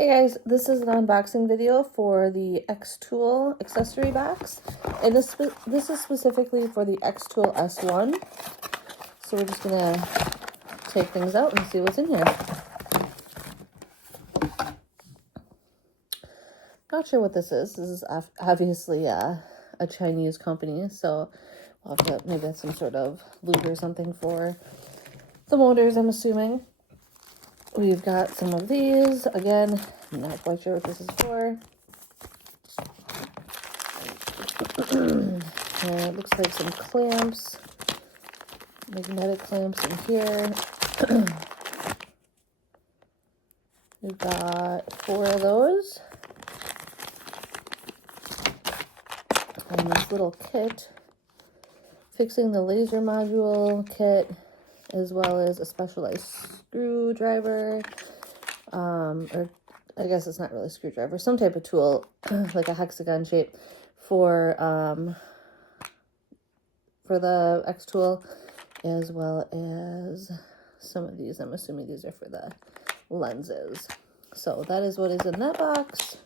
Hey guys, this is an unboxing video for the xtool accessory box, and this is specifically for the xtool S1. So we're just gonna take things out and see what's in here. Not sure what this is. This is obviously a Chinese company, so we'll have to maybe that's some sort of lube or something for the motors, I'm assuming. We've got some of these. Again, I'm not quite sure what this is for. And it looks like some clamps, magnetic clamps in here. We've got 4 of those. And this little kit, fixing the laser module kit, as well as a specialized screwdriver, or I guess it's not really a screwdriver, some type of tool, like a hexagon shape for the xtool, as well as some of these. I'm assuming these are for the lenses. So that is what is in that box.